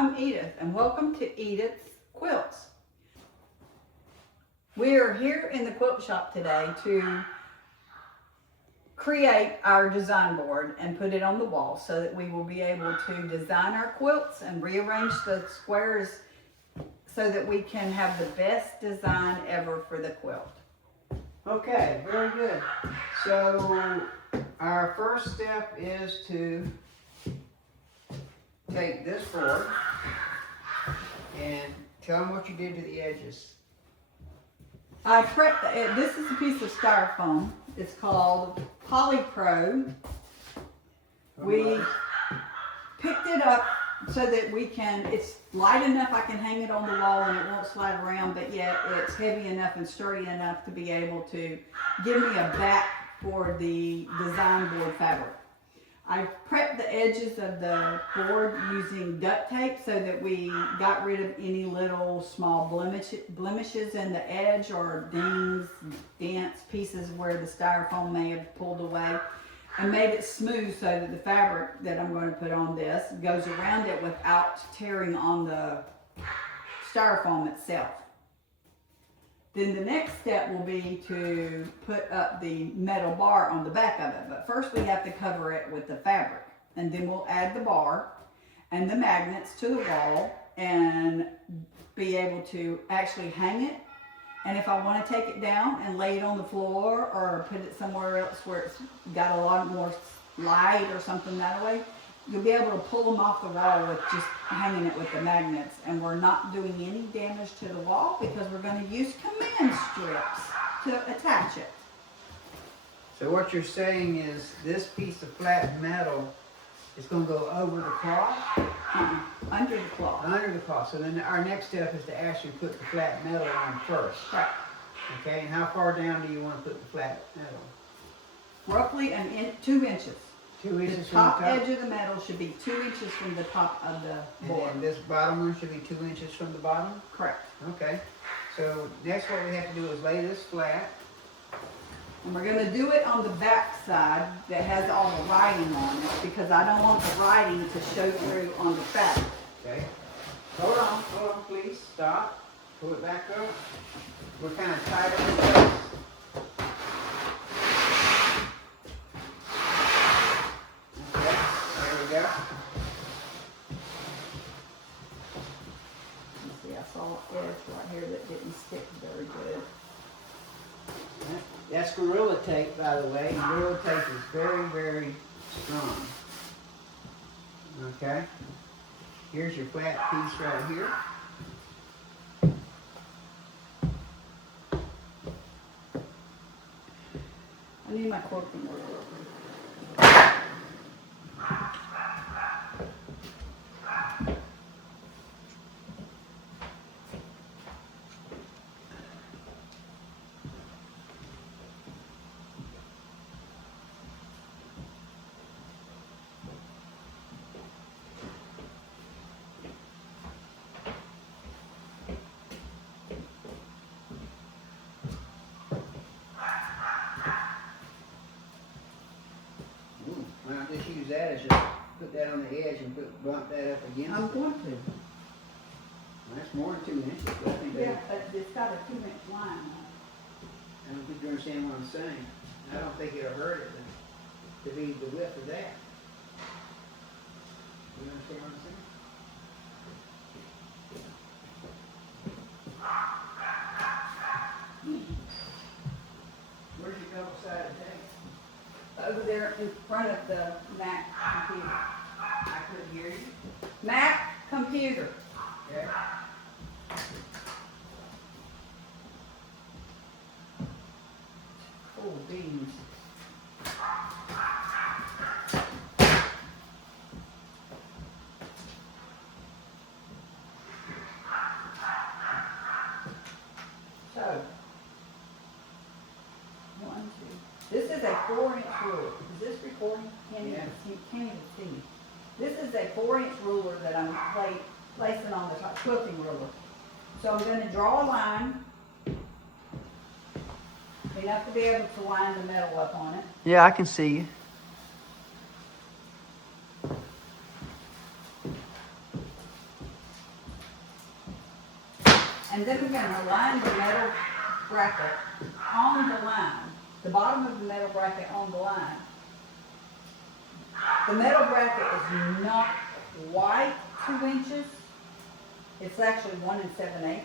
I'm Edith, and welcome to Edith's Quilts. We are here in the quilt shop today to create our design board and put it on the wall so that we will be able to design our quilts and rearrange the squares so that we can have the best design ever for the quilt. Okay, very good. So our first step is to take this board and tell them what you did to the edges. I prepped, this is a piece of styrofoam. It's called Polypro. We picked it up so that we can, it's light enough I can hang it on the wall and it won't slide around, but yet it's heavy enough and sturdy enough to be able to give me a back for the design board fabric. I prepped the edges of the board using duct tape so that we got rid of any little small blemishes in the edge or dings, dents, pieces where the styrofoam may have pulled away, and made it smooth so that the fabric that I'm going to put on this goes around it without tearing on the styrofoam itself. Then the next step will be to put up the metal bar on the back of it. But first we have to cover it with the fabric. And then we'll add the bar and the magnets to the wall and be able to actually hang it. And if I want to take it down and lay it on the floor or put it somewhere else where it's got a lot more light or something that way, you'll be able to pull them off the wall with just hanging it with the magnets. And we're not doing any damage to the wall because we're going to use command strips to attach it. So what you're saying is this piece of flat metal is going to go over the cloth? Under the cloth. Under the cloth. So then our next step is to actually put the flat metal on first. Right. Okay, and how far down do you want to put the flat metal? Roughly 2 inches. 2 inches The from top the top? edge of the metal should be 2 inches from the top of the board. And then this bottom one should be 2 inches from the bottom? Correct. Okay. So next what we have to do is lay this flat. And we're going to do it on the back side that has all the writing on it because I don't want the writing to show through on the fabric. Okay. Hold on, please. Stop. Pull it back up. We're kind of tight on the place. Okay, there we go. You see, I saw an edge right here that didn't stick very good. That's Gorilla Tape, by the way. And Gorilla Tape is very, very strong. Okay. Here's your flat piece right here. I need my quilting ruler. Just use that as you put that on the edge and bump that up against I'm it. going to. That's more than 2 inches. I think Yeah, but it's got a 2-inch line on it. I don't think you understand what I'm saying. I don't think it'll hurt it to be the width of that. You understand what I'm saying? Where's your double-sided tape? Over there in front of the Mac computer. I couldn't hear you. Mac computer. Okay. Oh, beans. So, 1, 2. This is a 4-inch ruler. Is this recording? Can't even see. This is a 4-inch ruler that I'm placing on the top, quilting ruler. So I'm going to draw a line enough to be able to line the metal up on it. Yeah, I can see you. And then we're gonna line the metal bracket on the line, the bottom of the metal bracket on the line. The metal bracket is not quite 2 inches. It's actually 1 7/8.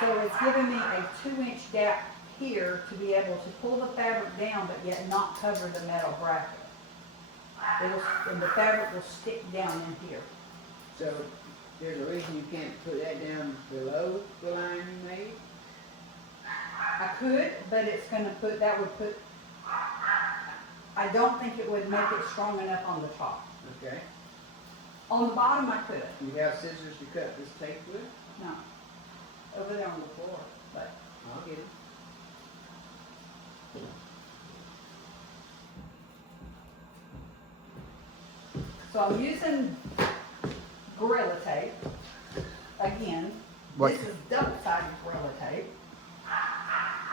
So it's giving me a 2-inch gap here to be able to pull the fabric down, but yet not cover the metal bracket. And the fabric will stick down in here. So there's a reason you can't put that down below the line you made? I could, but it's gonna put, I don't think it would make it strong enough on the top. Okay. On the bottom, I could. You have scissors to cut this tape with? No. Over there on the floor, but. I'll get it. So I'm using Gorilla Tape. Again, What? this is double-sided Gorilla Tape.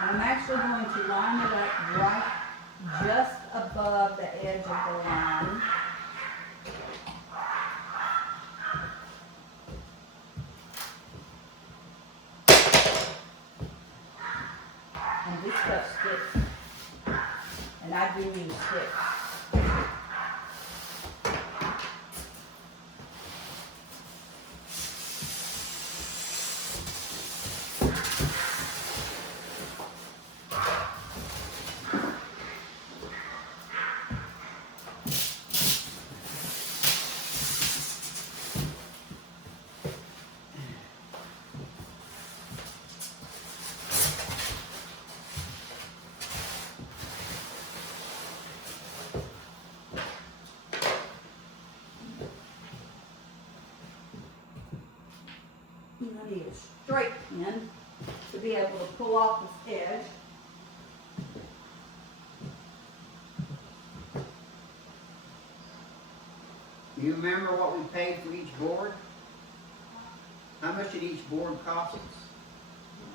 And I'm actually going to line it up right just above the edge of the line. And this stuff sticks. And I do use sticks. I need a straight pin to be able to pull off this edge. Do you remember what we paid for each board? How much did each board cost us?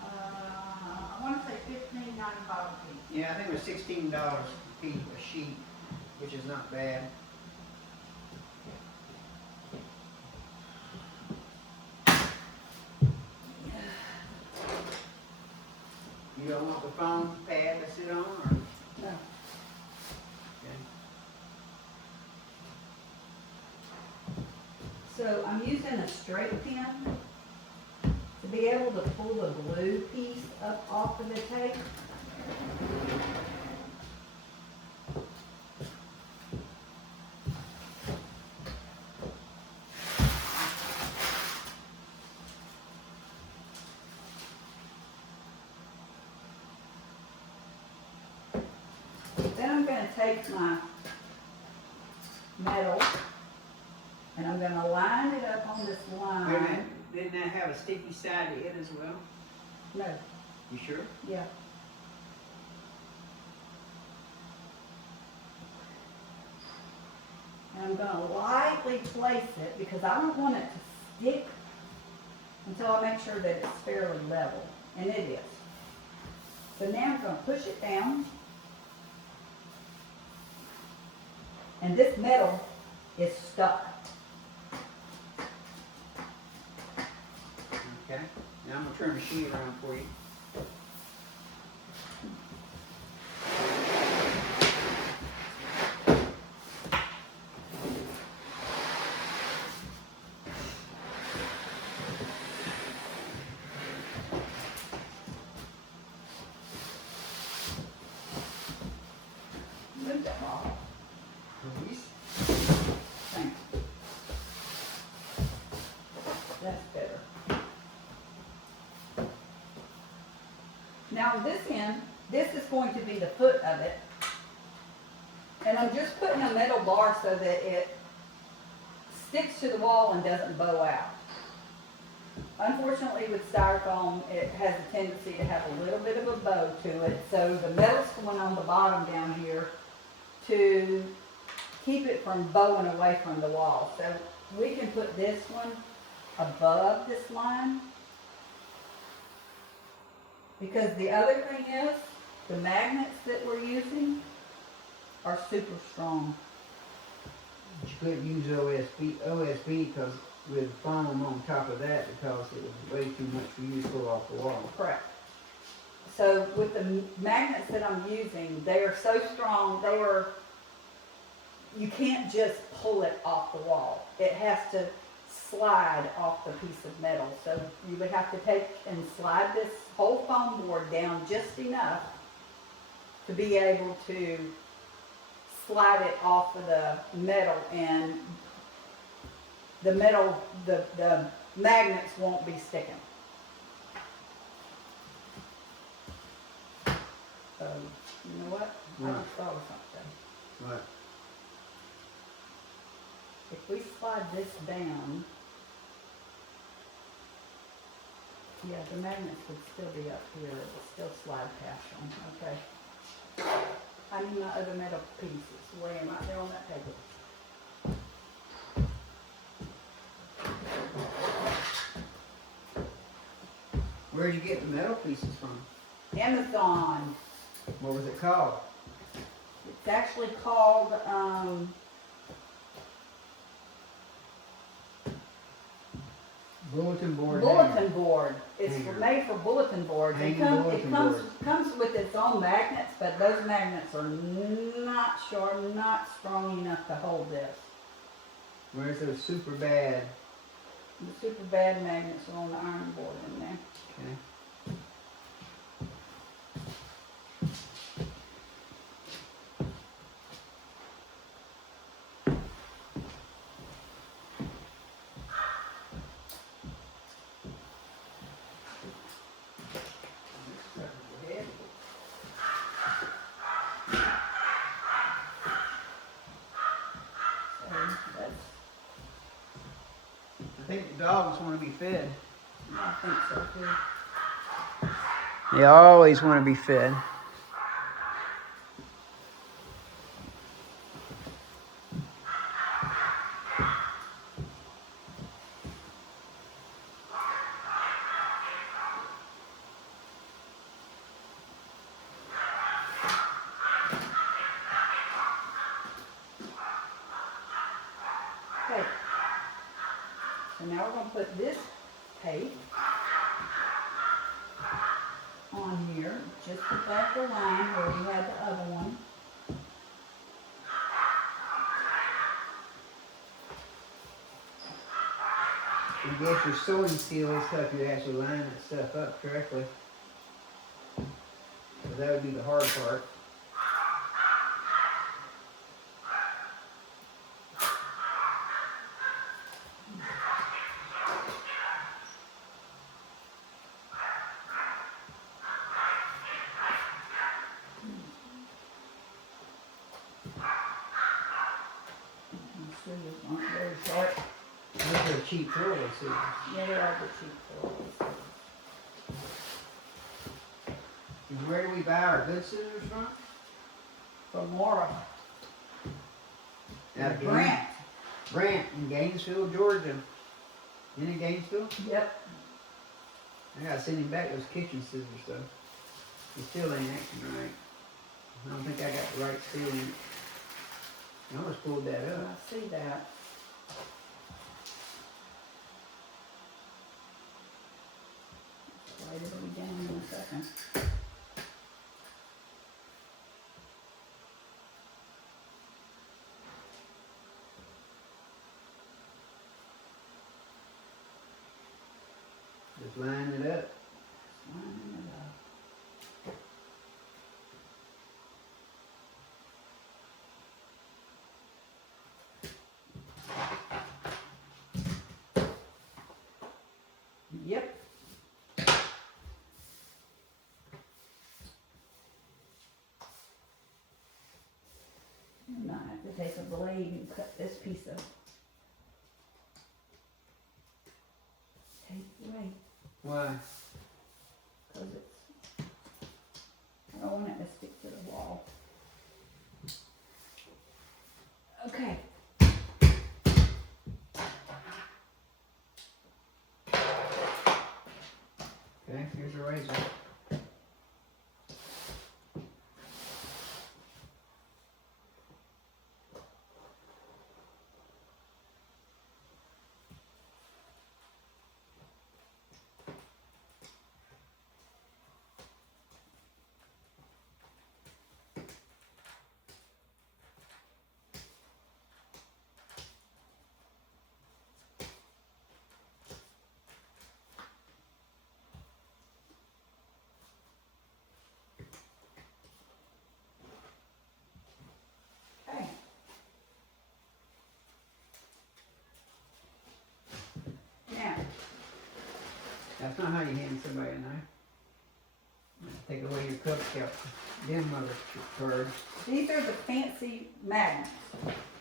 I want to say $15.95 a piece. Yeah, I think it was $16 a piece, a sheet, which is not bad. You don't want the foam pad to sit on, or? No. Okay. So I'm using a straight pin to be able to pull the glue piece up off of the tape. Then I'm going to take my metal and I'm going to line it up on this Wait a minute, line. didn't that have a sticky side to it as well? No, You sure? yeah. And I'm going to lightly place it because I don't want it to stick until I make sure that it's fairly level. And it is. So now I'm going to push it down. And this metal is stuck. Okay. Now I'm going to turn the sheet around for you. Move that off. Release. Thanks. That's better. Now this end, this is going to be the foot of it. And I'm just putting a metal bar so that it sticks to the wall and doesn't bow out. Unfortunately with styrofoam, it has a tendency to have a little bit of a bow to it. So the metal's going on the bottom down here to keep it from bowing away from the wall. So we can put this one above this line. Because the other thing is, the magnets that we're using are super strong. You couldn't use OSB because with foam on top of that because it was way too much for you to pull off the wall. Correct. So with the magnets that I'm using, they are so strong, you can't just pull it off the wall. It has to slide off the piece of metal. So you would have to take and slide this whole foam board down just enough to be able to slide it off of the metal, and the magnets won't be sticking. So, you know what? I just thought of something. What? If we slide this down, yeah, the magnets would still be up here. It would still slide past them. Okay. I need my other metal pieces. Laying right there on that table. Where'd you get the metal pieces from? Amazon. What was it called? It's actually called, Bulletin board. bulletin board. It's Hanger. made for bulletin boards. It Hanging bulletin boards. comes with its own magnets, but those magnets are not sharp, not strong enough to hold this. Where's those super bad? The super bad magnets are on the iron board in there. Okay. I think the dogs want to be fed. I think so too. They always want to be fed. Okay. So now we're going to put this tape on here, just above the line where we had the other one. I guess your sewing steel is help you actually line that stuff up correctly. So that would be the hard part. Scissors aren't very sharp. Those are cheap throwaway scissors. Yeah, they are the cheap ones. Where do we buy our good scissors from? From Laura. Out of Grant. Brant in Gainesville, Georgia. In Gainesville? Yep. I gotta send him back those kitchen scissors though. They still ain't acting right. I don't think I got the right steel in it. I almost pulled that I up. see that. Slide it down in a second. Just line it up. Lining it up. Yep. And I have to take a blade and cut this piece of tape away, Why? because I don't want it to stick to the wall. Okay. Okay, here's your razor. That's not how you hand somebody a knife. Take away your Cub Scout grandmother card. These are the fancy magnets,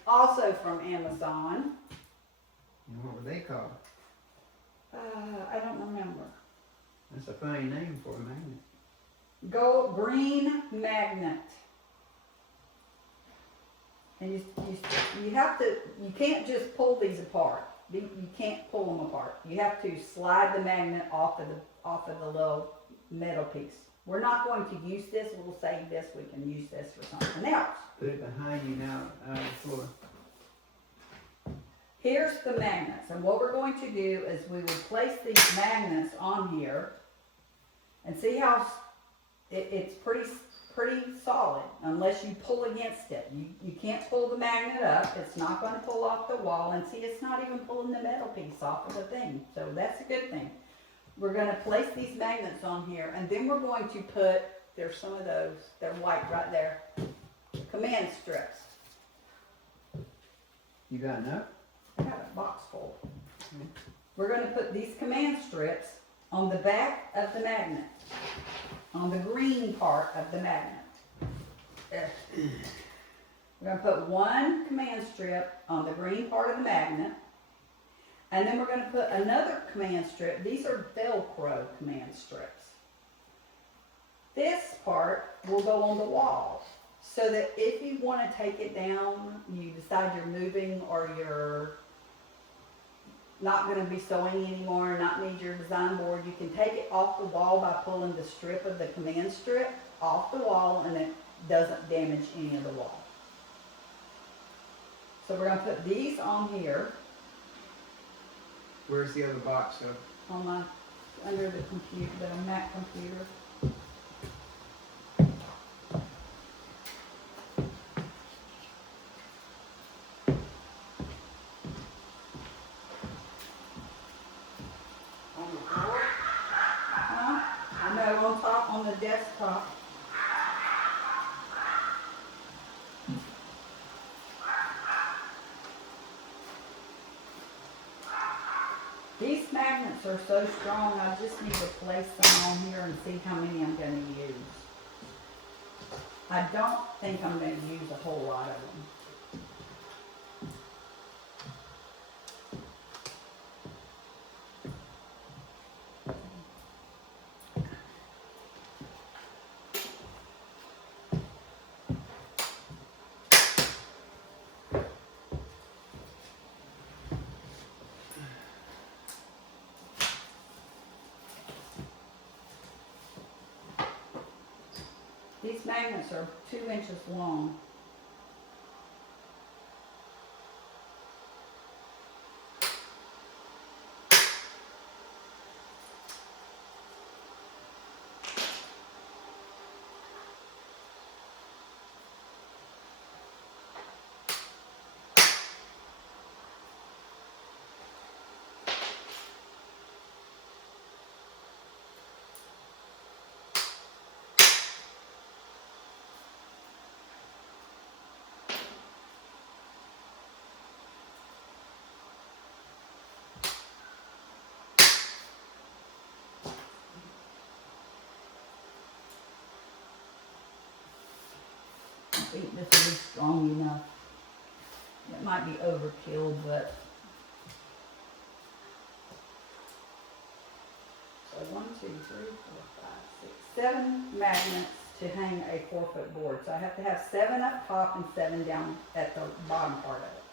also from Amazon. And what were they called? I don't remember. That's a funny name for a magnet. Gold green magnet. And you have to, you can't just pull these apart. You can't pull them apart. You have to slide the magnet off of the little metal piece. We're not going to use this. We'll save this. We can use this for something else. Put it behind you now on the floor. Here's the magnets. And what we're going to do is we will place these magnets on here and see how it's pretty solid unless you pull against it. You can't pull the magnet up. It's not going to pull off the wall. And see, it's not even pulling the metal piece off of the thing. So that's a good thing. We're going to place these magnets on here, and then we're going to put, there's some of those, they're white right there, command strips. You got enough? I got a box full. We're going to put these command strips on the back of the magnet, on the green part of the magnet. We're going to put one command strip on the green part of the magnet, and then we're going to put another command strip. These are Velcro command strips. This part will go on the wall, so that if you want to take it down, you decide you're moving or you're not going to be sewing anymore, not need your design board, you can take it off the wall by pulling the strip of the command strip off the wall, and it doesn't damage any of the wall. So we're going to put these on here. Where's the other box though? On my, under the computer, the Mac computer. On the floor? Huh? No, on top, on the desktop. These magnets are so strong, I just need to place them on here and see how many I'm going to use. I don't think I'm going to use a whole lot of them. These magnets are 2 inches long. I think this will be strong enough. It might be overkill, but. So 1, 2, 3, 4, 5, 6, 7 magnets to hang a 4-foot board. So I have to have 7 up top and 7 down at the bottom part of it.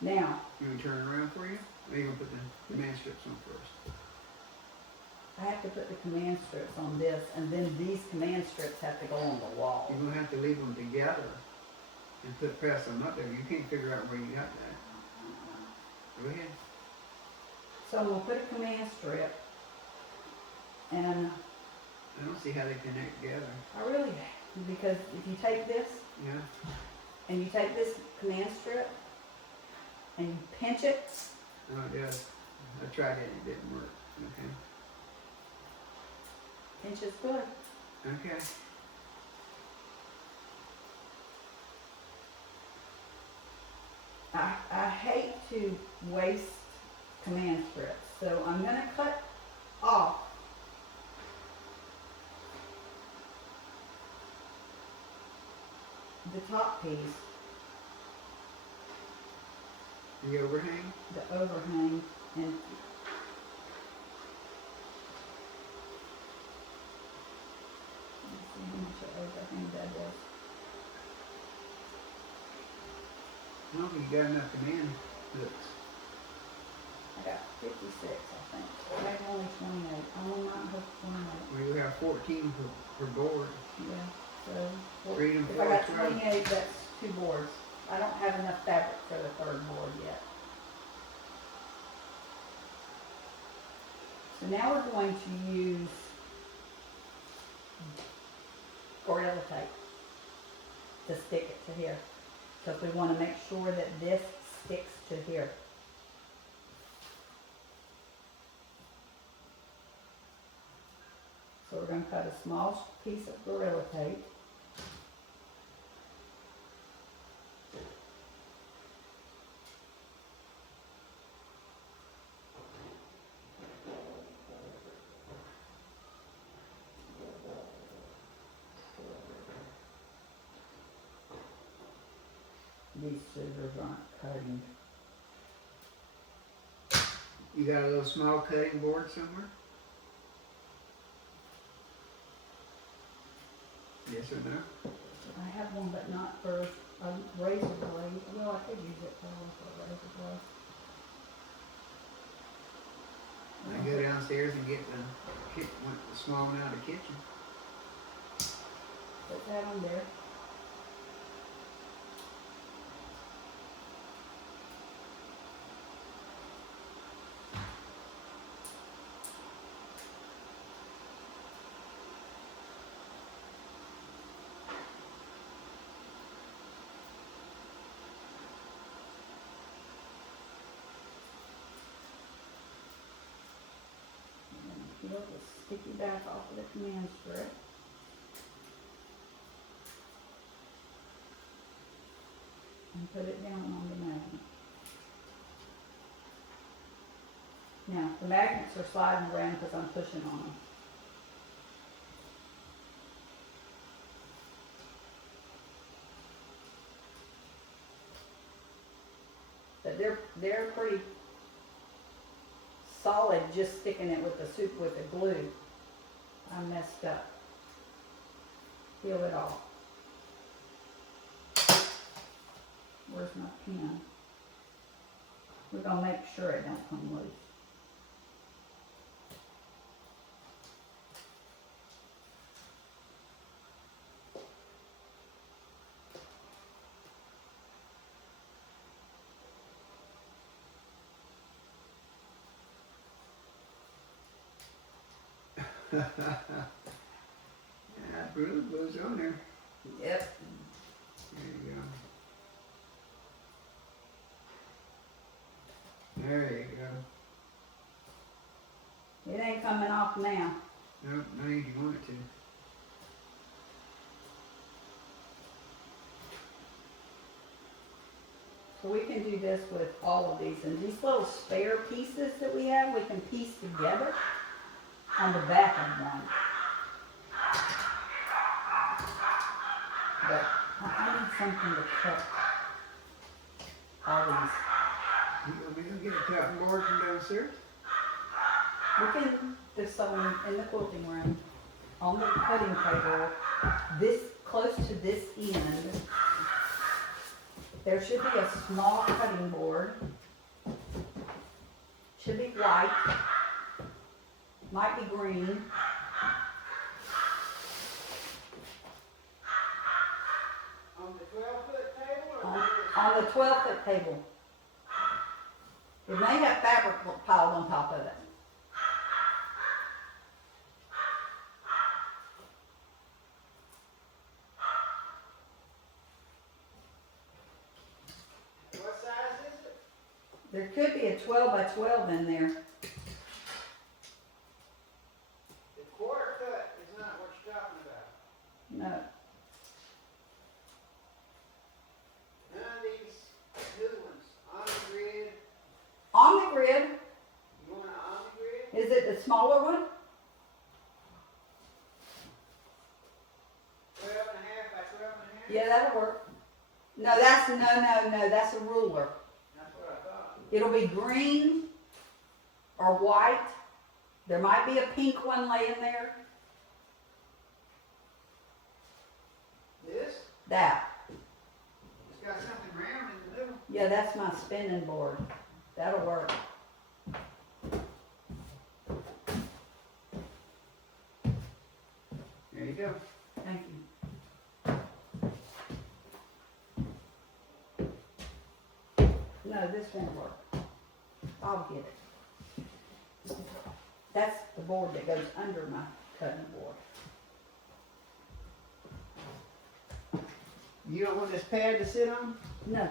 Now. You want to turn it around for you? Or are you going to put the command strips on first? I have to put the command strips on this, and then these command strips have to go on the wall. You're going to have to leave them together and press them up there. You can't figure out where you got that. Go ahead. So we'll put a command strip, and I don't see how they connect together. I really, because if you take this, Yeah. and you take this command strip, and you pinch it, Oh, it does. I tried it and it didn't work. Okay. pinch is good. Okay. I hate to waste command strips. So I'm going to cut off the top piece, The overhang? the overhang, and let's see how much of overhang that is. I don't think you got enough command hooks. I got 56, I think. Maybe only 28. I will not have 28. We have 14 per board. Yeah, so Read 'em if I got 4, 12. 28, that's 2 boards. I don't have enough fabric for the 3rd board yet. So now we're going to use Gorilla Tape to stick it to here. So if we want to make sure that this sticks to here. So we're going to cut a small piece of Gorilla Tape. These scissors aren't cutting. You got a little small cutting board somewhere? Yes or no? I have one, but not for a razor blade. Well, I could use it for a razor blade. I go downstairs and get the small one out of the kitchen. Put that on there. Peel the sticky back off of the command strip. And put it down on the magnet. Now, the magnets are sliding around because I'm pushing on them. But they're pretty solid, just sticking it with the glue. I messed up. Peel it off. Where's my pen? We're gonna make sure it don't come loose. Yeah, blue's on there. Yep. There you go. There you go. It ain't coming off now. Nope, not even you want it to. So we can do this with all of these. And these little spare pieces that we have, we can piece together on the back of one. But I need something to cut all these. You want me to get a cutting board from downstairs? We can, there's someone in the quilting room on the cutting table, this close to this end. There should be a small cutting board. Should be white. Might be green. On the 12-foot table On the 12-foot table. It may have fabric piled on top of it. What size is it? There could be a 12 by 12 in there. The quarter cut is not what you're talking about. No. None of these new ones on the grid. On the grid, The smaller one? 12 and a half by 12 and a half? Yeah, that'll work. No, that's a ruler. That's what I thought. It'll be green or white. There might be a pink one laying there. This? That. It's got something round in the middle. Yeah, that's my spinning board. That'll work. There you go. Thank you. No, this won't work. I'll get it. That's the board that goes under my cutting board. You don't want this pad to sit on? No.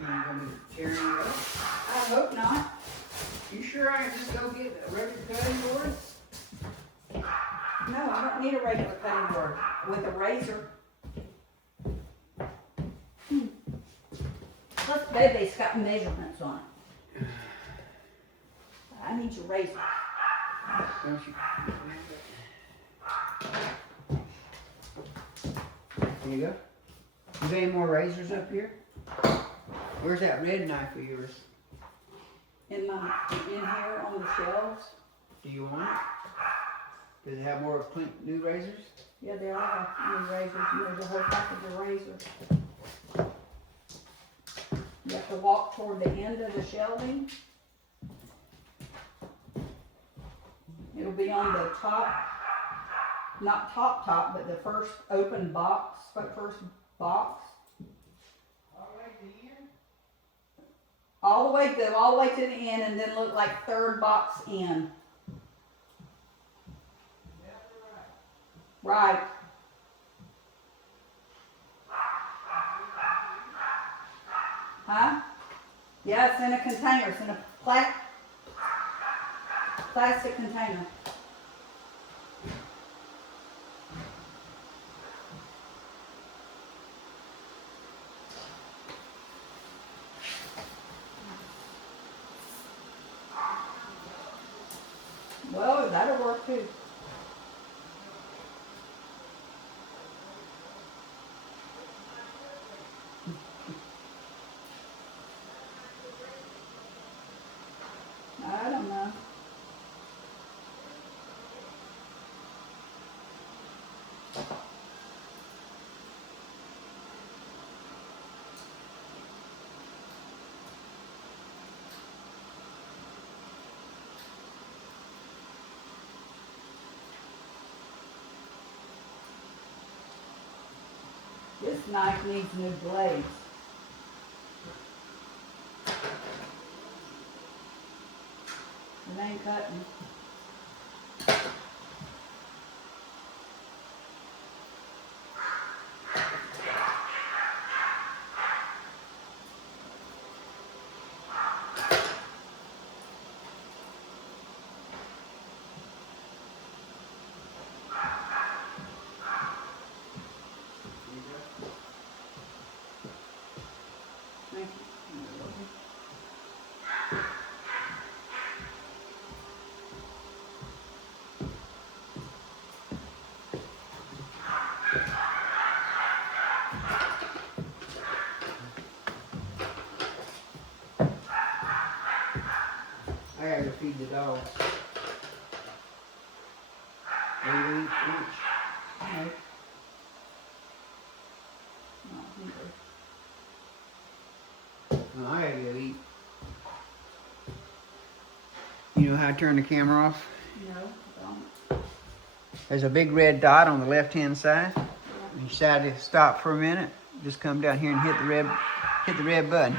You want me to tear it up? I hope not. You sure I can just go get a regular cutting board? No, I don't need a regular cutting board with a razor. Plus, baby's got measurements on it. I need your razor. Don't you? There you go. You got any more razors up here? Where's that red knife of yours? In here on the shelves. Do you want it? Does it have more new razors? Yeah, there are new razors. There's a whole package of razors. You have to walk toward the end of the shelving. It'll be on the top, not top, but the first open box, first box. All the way to the end, and then look like third box in. Right. Huh? Yeah, it's in a container. It's in a plastic container. Well, that'll work too. I don't know. This knife needs new blades. It ain't cutting. Thank you. I gotta go feed the dogs. What do you eat for lunch? No. Not hungry. No, I gotta go eat. You know how to turn the camera off? No, don't. There's a big red dot on the left-hand side. Yeah. You decide to stop for a minute. Just come down here and hit the red button.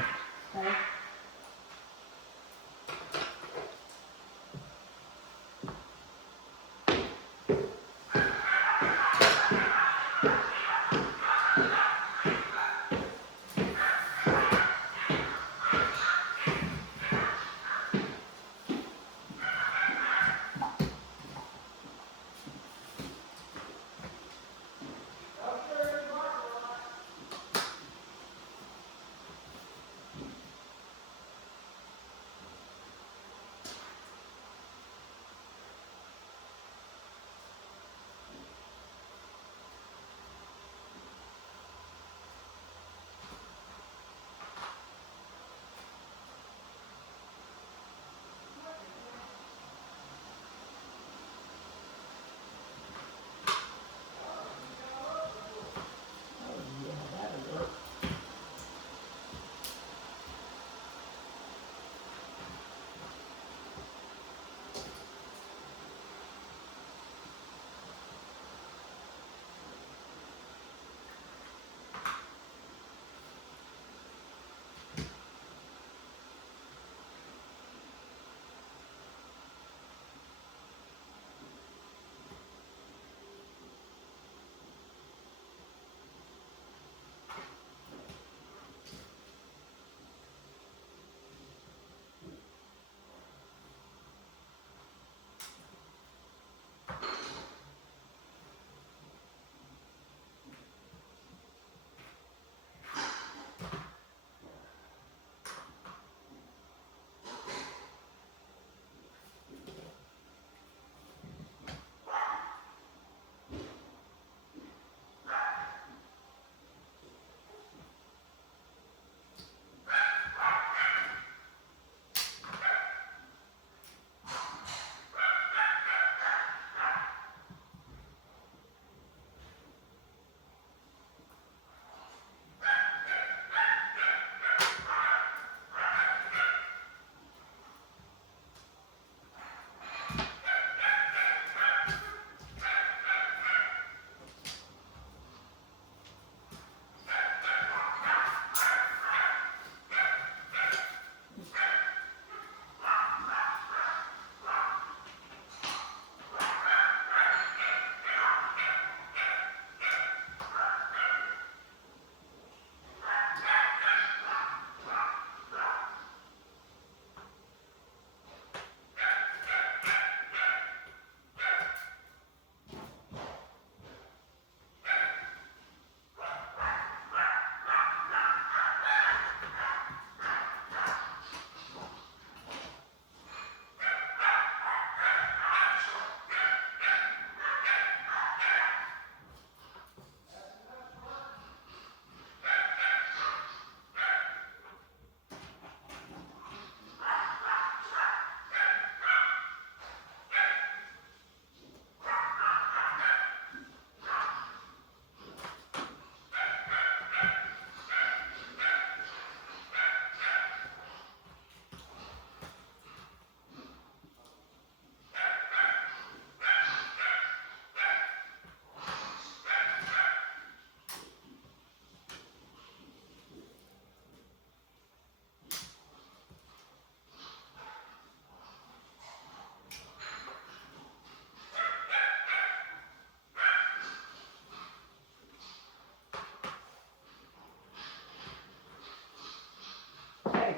Okay.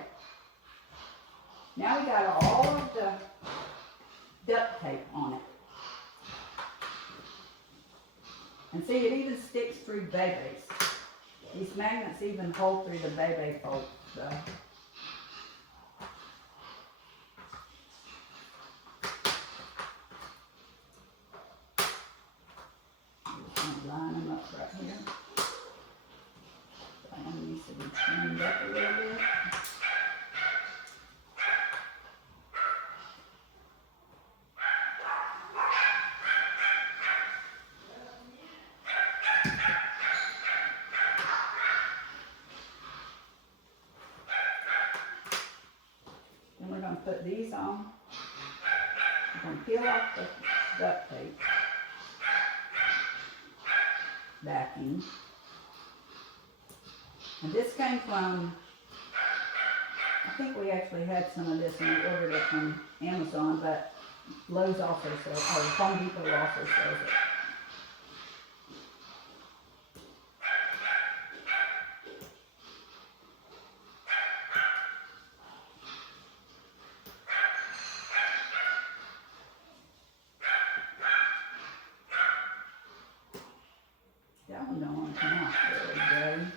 Now we got all of the duct tape on it. And see, it even sticks through babies. These magnets even hold through the baby folds. So. I'm just going to line them up right here. That one needs to be trimmed up a little bit. Then we're going to put these on. We're going to peel off the duct tape backing. And this came from, I think we actually had some of this and we ordered it from Amazon, but Lowe's also sells, or Home Depot also sells it. That one don't want to come out very good.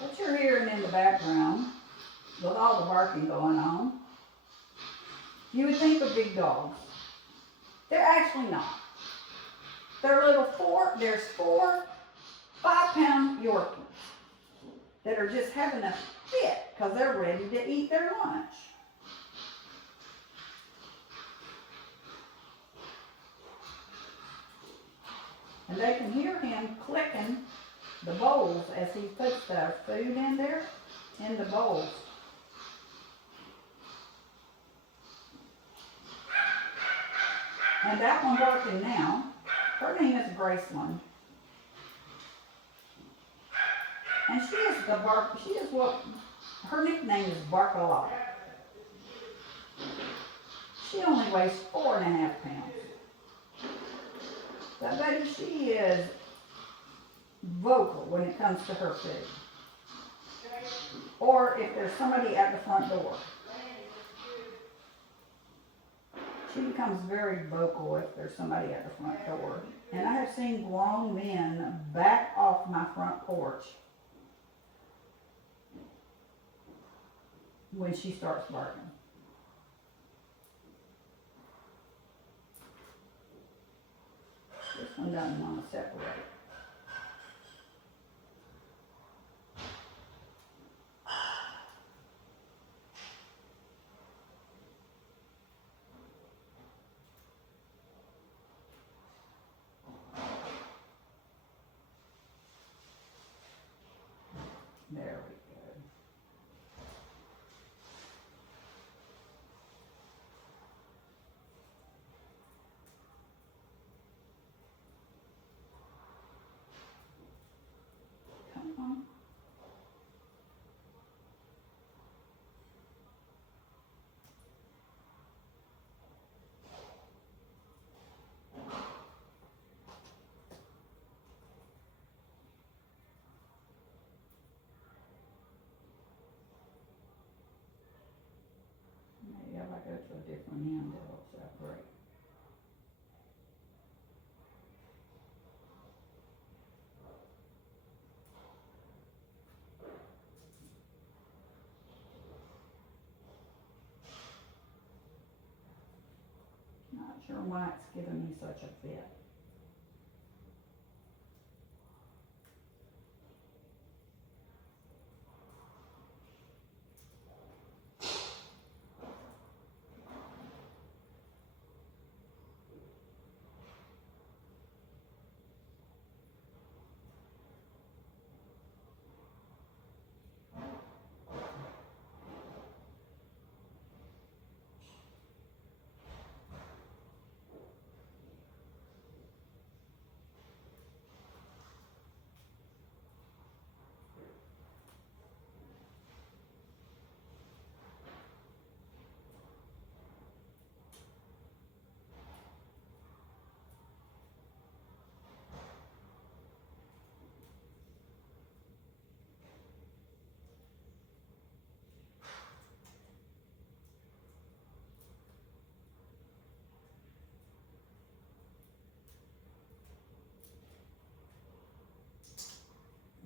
What you're hearing in the background, with all the barking going on, you would think of big dogs. They're actually not. They're there's 4 5-pound Yorkies that are just having a fit because they're ready to eat their lunch. And they can hear him clicking the bowls as he puts the food in there, in the bowls. And that one working now, her name is Graceland. And she is what, her nickname is Bark a Lot. She only weighs 4.5 pounds. But buddy, she is vocal when it comes to her food. Or if there's somebody at the front door. She becomes very vocal if there's somebody at the front door. And I have seen grown men back off my front porch when she starts barking. This one doesn't want to separate. There we go. Come on. Maybe if I go to a different end, it'll separate. Not sure why it's giving me such a fit.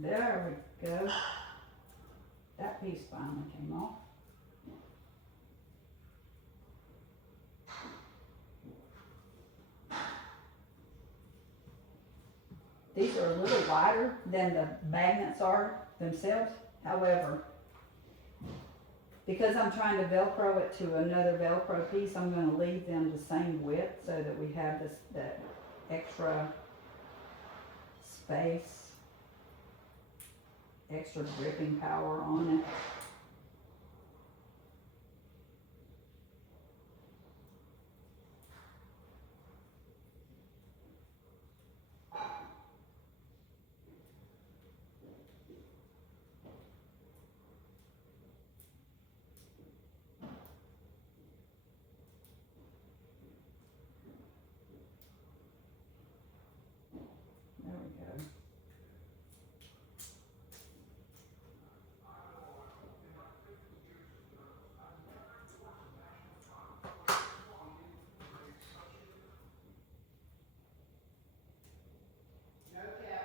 There we go. That piece finally came off. These are a little wider than the magnets are themselves. However, because I'm trying to Velcro it to another Velcro piece, I'm going to leave them the same width so that we have that extra space, extra gripping power on it. There we go.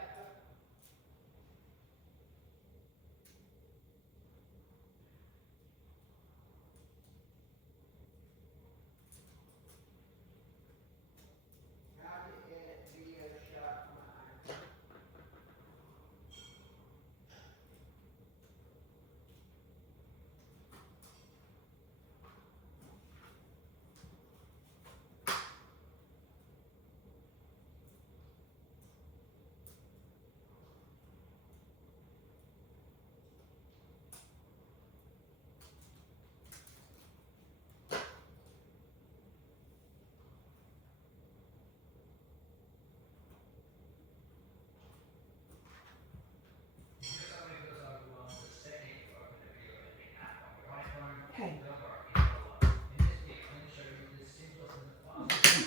Okay.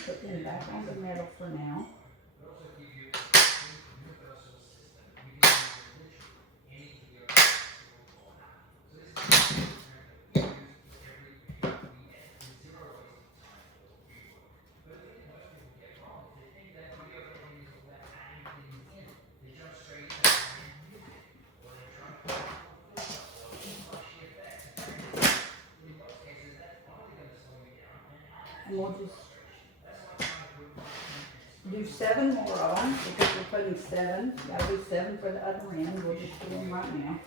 Put them back on the metal for now. And we'll just do 7 more of them because we're putting 7. That'll be 7 for the other end. We'll just do them right now.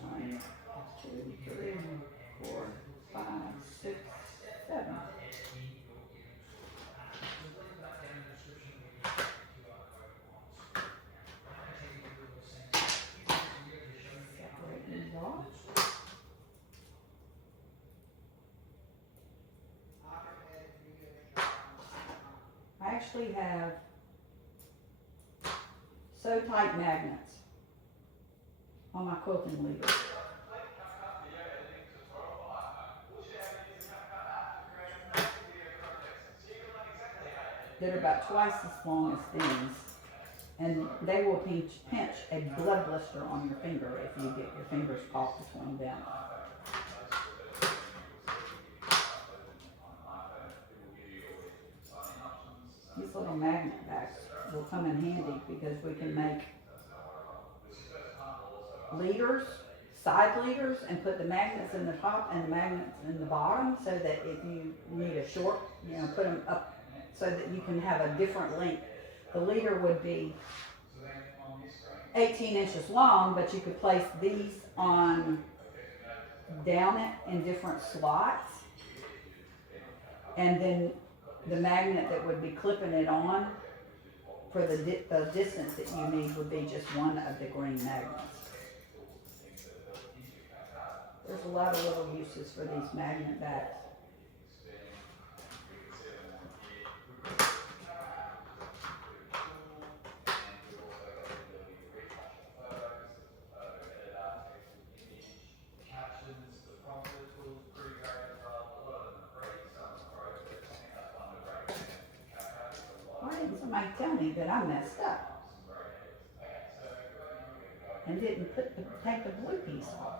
One, 2, 3, 4, 5, 6, 7. Separate these off. I actually have so tight magnets on my quilting leaders. That are about twice as long as these, and they will pinch a blood blister on your finger if you get your fingers caught between them. These little magnet backs will come in handy because we can make leaders, side leaders, and put the magnets in the top and the magnets in the bottom so that if you need a short, put them up so that you can have a different length. The leader would be 18 inches long, but you could place these on down it in different slots, and then the magnet that would be clipping it on for the distance that you need would be just one of the green magnets. There's a lot of little uses for these magnet backs. Why didn't somebody tell me that I messed up and didn't take the blue piece off?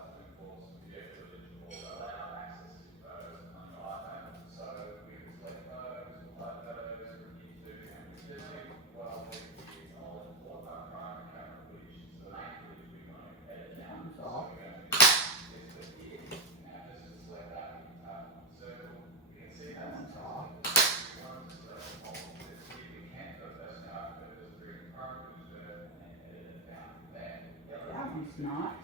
It's not.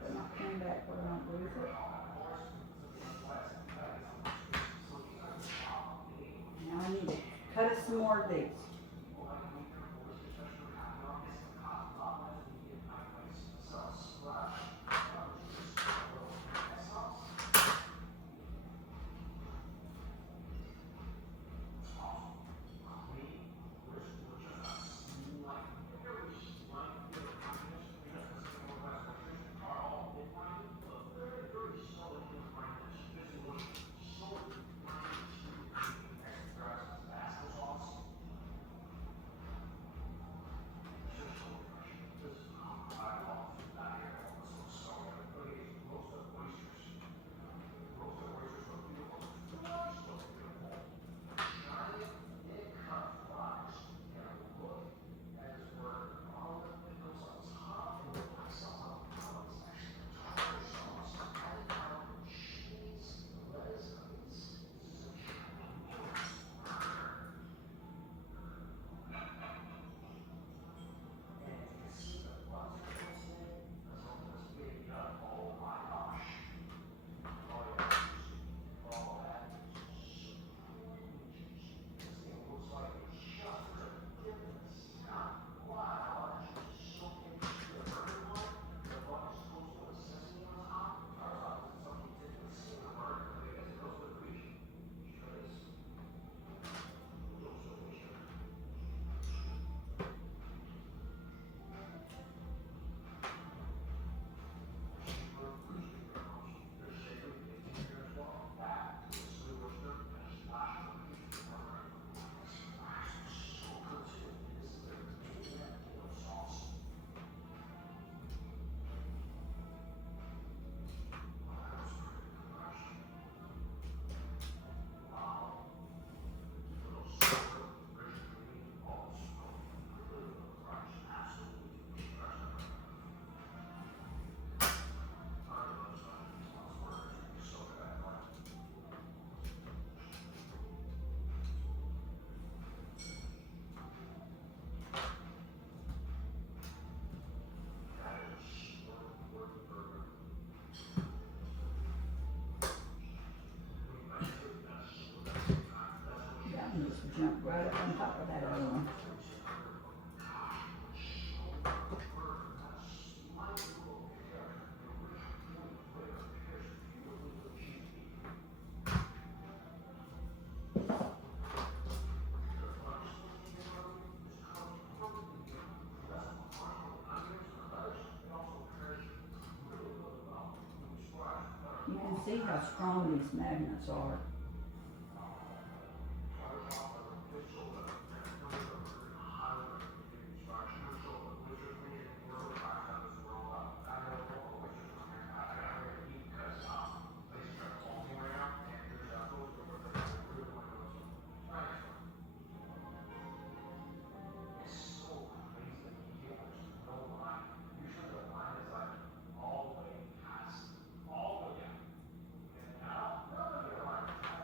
Put my pen back where I don't lose it. Now I need to cut us some more of these. see how strong these magnets are.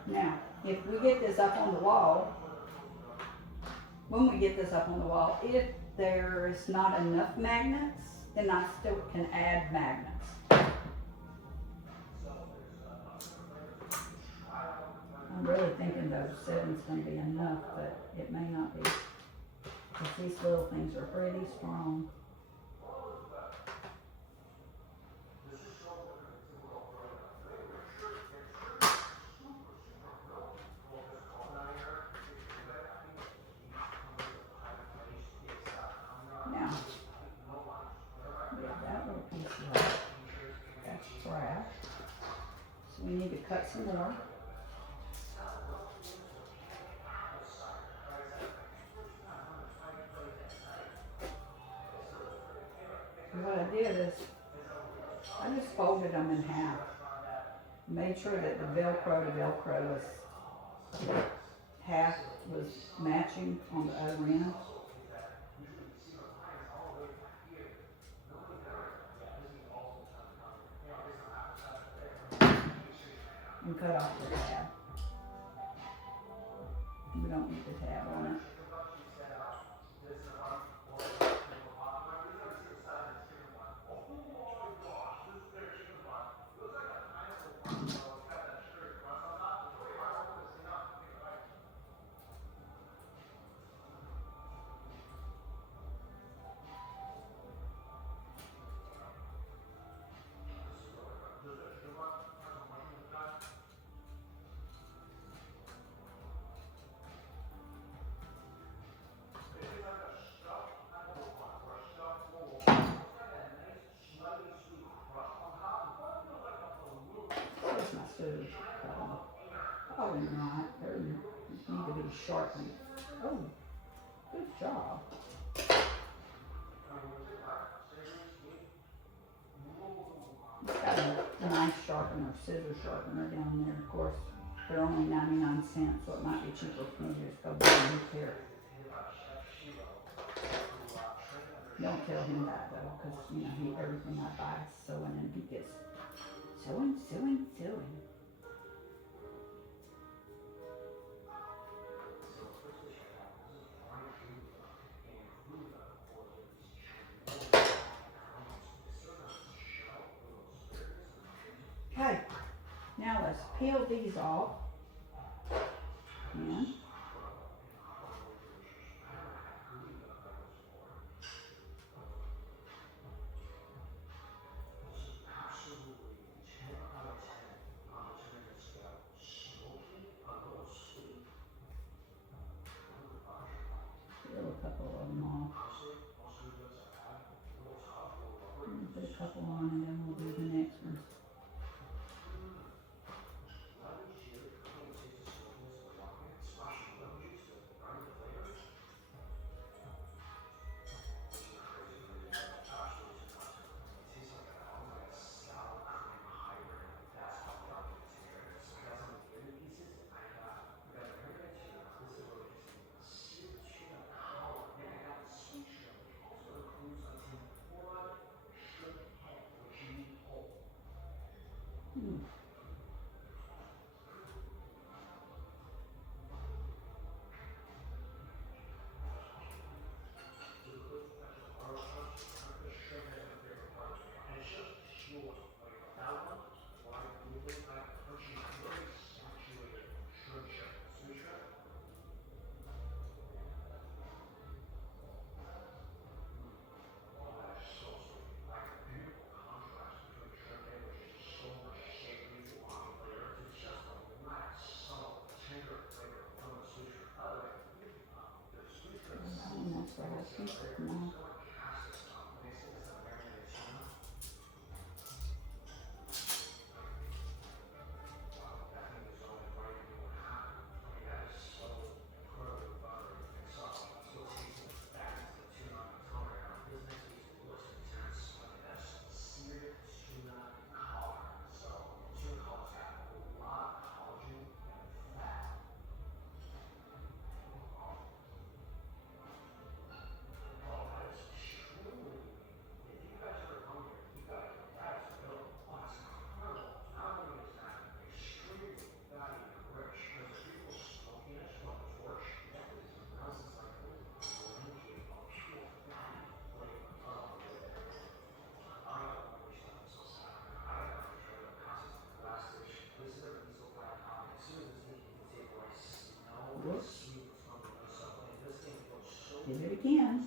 Now, if we get this up on the wall, when we get this up on the wall, if there's not enough magnets, then I still can add magnets. I'm really thinking those 7's gonna be enough, but it may not be. Because these little things are pretty strong. Now, yeah, that little piece of rock, that's trash. So we need to cut some more. So what I did is, I just folded them in half. Made sure that the Velcro to Velcro was half was matching on the other end. And cut off the tab. We don't need the tab on it. Where's my scissors? Probably not. They need to be sharpened. Oh, good job. It's got a nice sharpener, scissor sharpener down there. Of course, they're only 99 cents, so it might be cheaper for me to just go buy a new pair. Don't tell him that though, because you know everything I buy is sewing, and he gets sewing. Okay, now let's peel these off. And peel a couple of them off. Put a couple on and then we'll do the next one. No. can.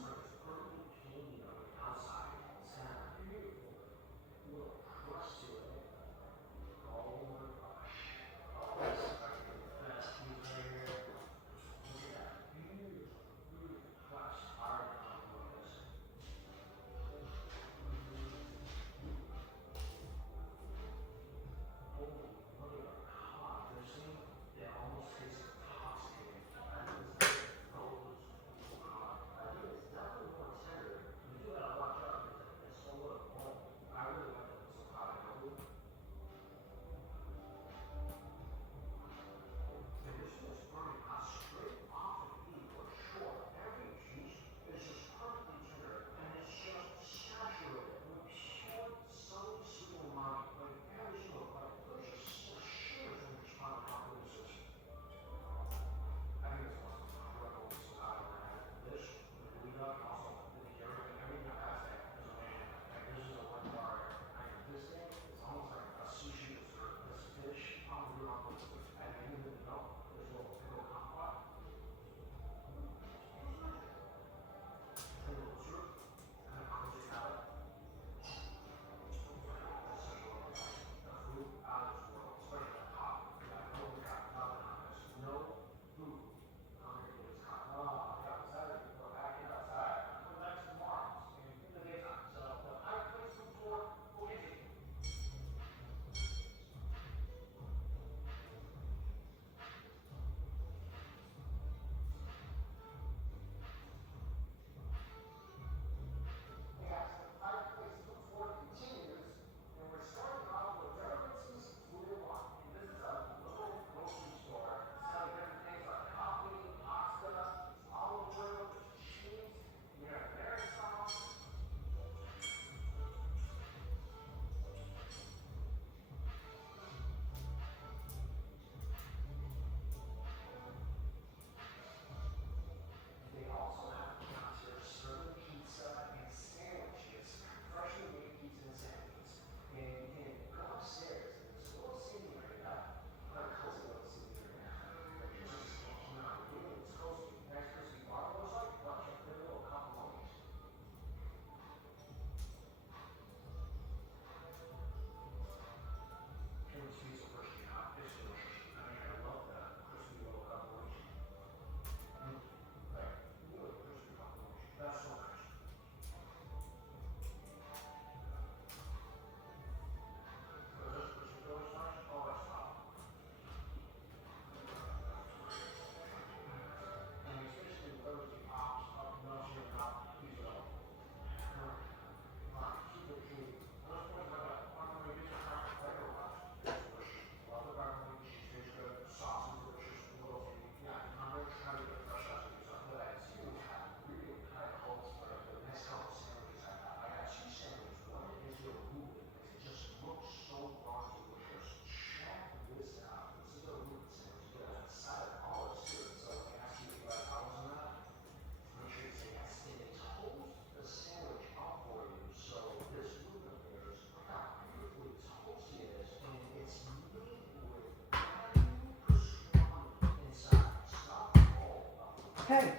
Okay.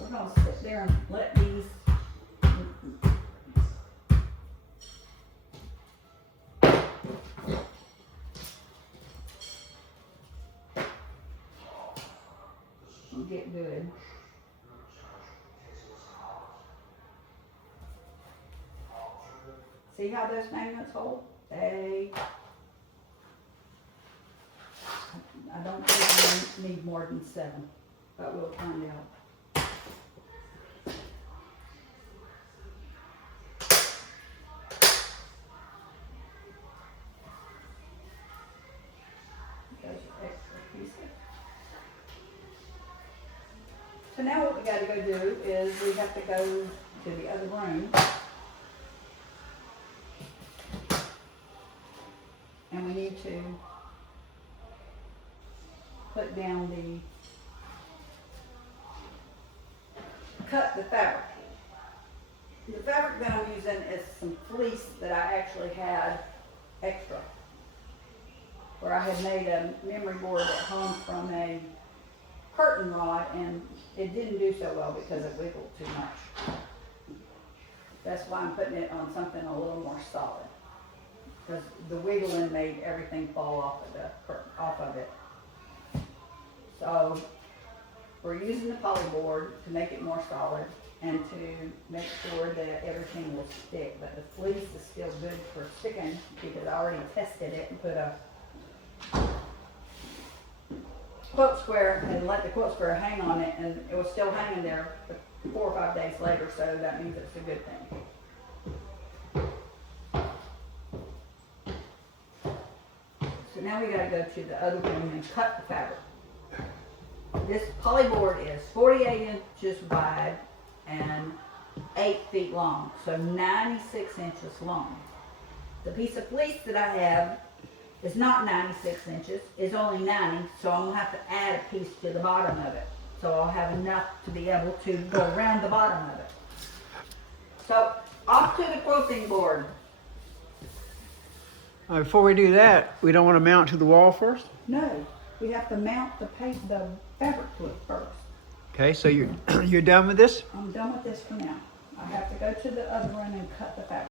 We're gonna sit there and let these get good. See how those magnets hold? I don't think we need more than 7, but we'll find out. There's your extra piece. So now what we gotta go do is we have to go to the other room. And we need to put down cut the fabric. The fabric that I'm using is some fleece that I actually had extra. where I had made a memory board at home from a curtain rod, and it didn't do so well because it wiggled too much. That's why I'm putting it on something a little more solid, because the wiggling made everything fall off of the curtain, off of it. So we're using the poly board to make it more solid and to make sure that everything will stick. But the fleece is still good for sticking because I already tested it and put a quilt square and let the quilt square hang on it, and it was still hanging there 4 or 5 days later, so that means it's a good thing. So now we gotta go to the other room and cut the fabric. This poly board is 48 inches wide and 8 feet long, so 96 inches long. The piece of fleece that I have is not 96 inches, it's only 90, so I'm gonna have to add a piece to the bottom of it. So I'll have enough to be able to go around the bottom of it. So off to the quilting board. Before we do that, we don't want to mount to the wall first? No, we have to mount the fabric to it first. Okay, so you're done with this? I'm done with this for now. I have to go to the other one and cut the fabric.